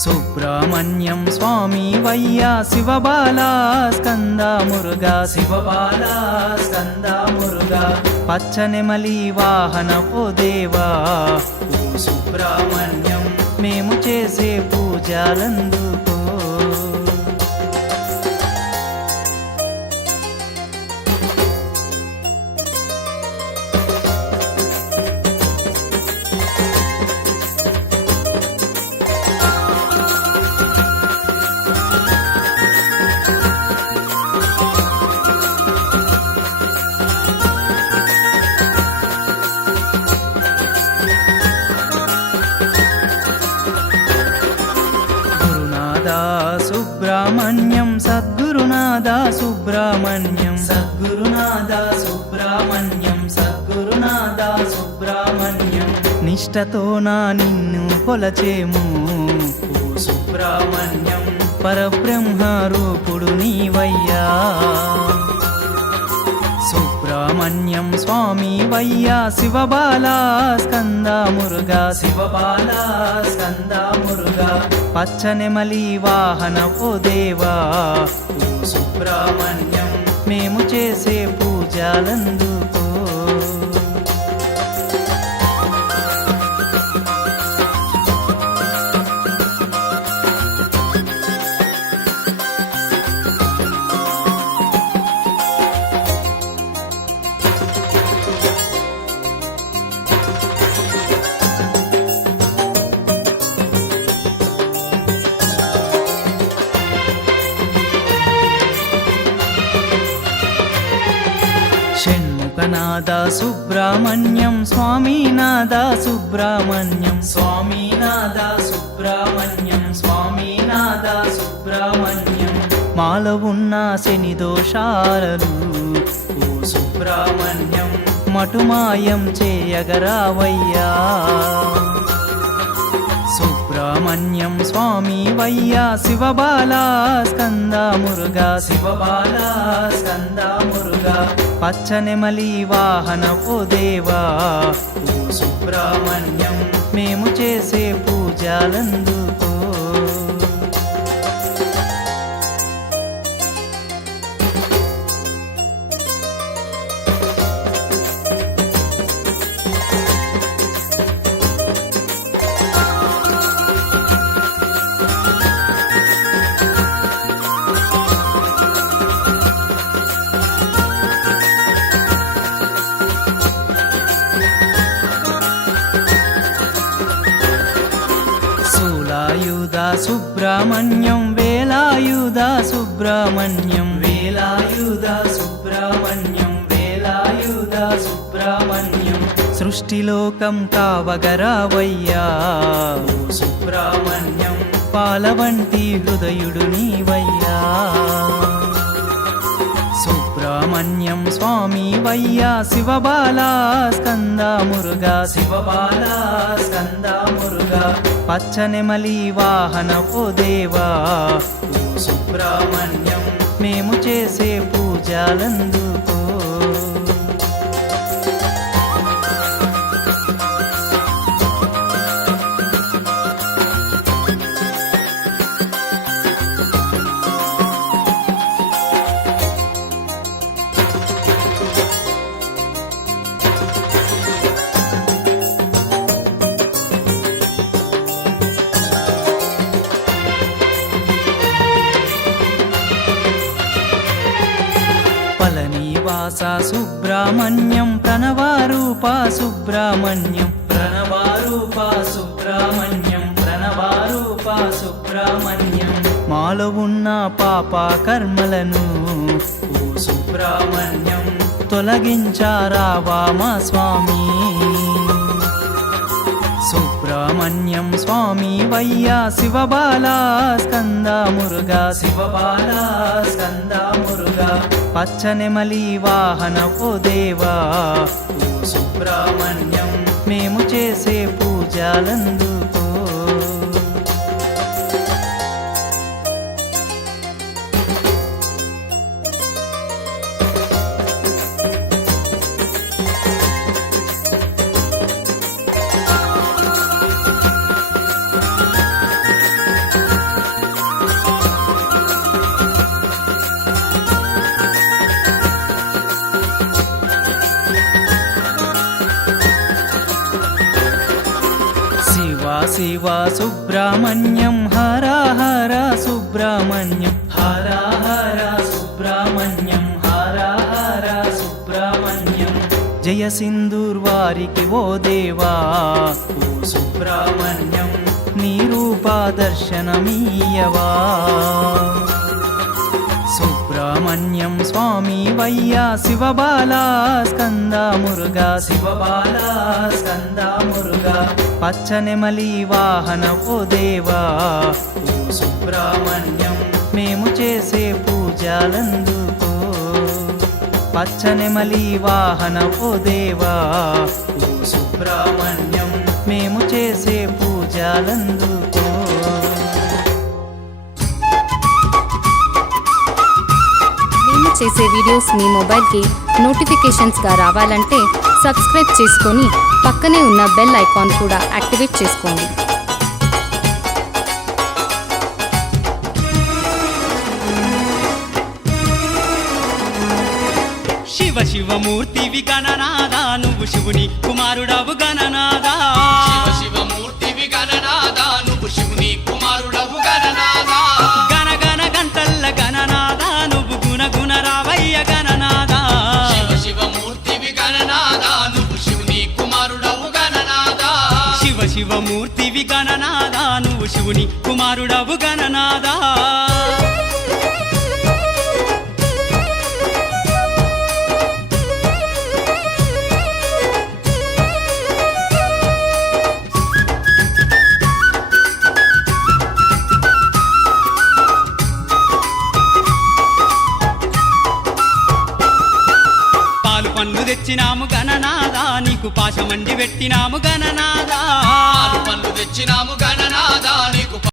సుబ్రహ్మణ్యం స్వామి వయ్యా శివబాలా స్కంద మురుగా శివబాలా స్కంద మురుగా పచ్చనెమలి వాహన ఓ దేవా ఓ సుబ్రహ్మణ్యం మేము చేసే పూజలందుకో సుబ్రహ్మణ్యం సద్గురునాథ సుబ్రహ్మణ్యం సద్గురునాథ సుబ్రహ్మణ్యం సద్గురునాథ సుబ్రహ్మణ్యం నిష్టతో నా నిన్ను కొలచేము ఓ సుబ్రహ్మణ్యం పరబ్రహ్మ రూపుడు నీవయ్యా సుబ్రహ్మణ్యం స్వామి వయ్యా శివబాలా స్కంద మురుగా శివబాలా స్కంద మురుగా పచ్చనెమలి వాహన ఓ దేవా ఓ సుబ్రహ్మణ్యం మేము చేసే పూజలందుకో షణ్ముఖనాథ సుబ్రహ్మణ్యం స్వామినాథ సుబ్రహ్మణ్యం స్వామినాథ సుబ్రహ్మణ్యం స్వామినాథ సుబ్రహ్మణ్యం మాలో ఉన్న శని దోషాలను ఓ సుబ్రహ్మణ్యం మటుమాయం చేయగరావయ్యా సుబ్రహ్మణ్యం స్వామి వయ్యా శివబాలా స్కంద మురుగా శివబాలా స్కంద మురుగా పచ్చనెమలి వాహన ఓ దేవా ఓ సుబ్రహ్మణ్యం మేము చేసే పూజలందుకో వేలాయుధ సుబ్రహ్మణ్యం వేలాయుధ సుబ్రహ్మణ్యం వేలాయుధ సుబ్రహ్మణ్యం వేలాయుధ సుబ్రహ్మణ్యం సృష్టిలోకం కావగరావయ్యా ఓ సుబ్రహ్మణ్యం పాలవంటి హృదయుడు నీవయ్యా సుబ్రహ్మణ్యం స్వామి వయ్యా శివబాలా స్కంద మురుగా శివబాలా స్కంద మురుగా పచ్చనెమలి వాహన ఓ దేవా ఓ సుబ్రహ్మణ్యం మేము చేసే పూజలందుకో పళనివాస సుబ్రహ్మణ్యం ప్రణవారూప సుబ్రహ్మణ్యం ప్రణవారూప సుబ్రహ్మణ్యం ప్రణవారూప సుబ్రహ్మణ్యం మాలో ఉన్న పాప కర్మలను ఓ సుబ్రహ్మణ్యం తొలగించారావా మా స్వామి సుబ్రహ్మణ్యం స్వామి వయ్యా శివబాలా స్కంద మురుగా శివబాలా స్కంద మురుగా పచ్చనెమలి వాహన ఓ దేవా ఓ సుబ్రహ్మణ్యం మేము చేసే పూజలందుకో శివ సుబ్రహ్మణ్యం హర హర సుబ్రహ్మణ్యం హర హర సుబ్రహ్మణ్యం హర హర సుబ్రహ్మణ్యం జయ సింధూర్వారికి ఓ దేవా ఓ సుబ్రహ్మణ్యం నీ రూపా దర్శనమీయవా సుబ్రహ్మణ్యం స్వామి వయ్యా శివబాలా స్కంద మురుగా శివబాలా స్కంద మురుగా పచ్చనెమలి వాహన ఓ దేవా ఓ సుబ్రహ్మణ్యం మేము చేసే పూజలందుకో పచ్చనెమలి వాహన ఓ దేవా ఓ సుబ్రహ్మణ్యం మేము చేసే పూజలందుకో మేము చేసే వీడియోస్ మీ మొబైల్కి నోటిఫికేషన్స్గా రావాలంటే సబ్స్క్రైబ్ చేసుకొని పక్కనే ఉన్న బెల్ ఐకాన్ కూడా యాక్టివేట్ చేసుకోండి. శివ శివమూర్తివి గణనాదా నువ్వు శివుని కుమారుడవు గణనాదా శివ శివమూర్తివి గణనాదా నువ్వు శివుని కుమారుడవు గణనాదా గణ గణ గంటల్ల గణనాదా నువ్వు గుణ గుణ రావయ్య గణనాదా శివ శివమూర్తివి గణనాదా నువ్వు శివుని కుమారుడవు గణనాదా శివ శివమూర్తివి గణనాదా నువ్వు శివుని కుమారుడవు గణనాదా పాలు పండ్లు తెచ్చినాము గణనాదా నీకు పాశమండి పెట్టినాము గణనాదా పాలు పండ్లు తెచ్చినాము గణనాదా నీకు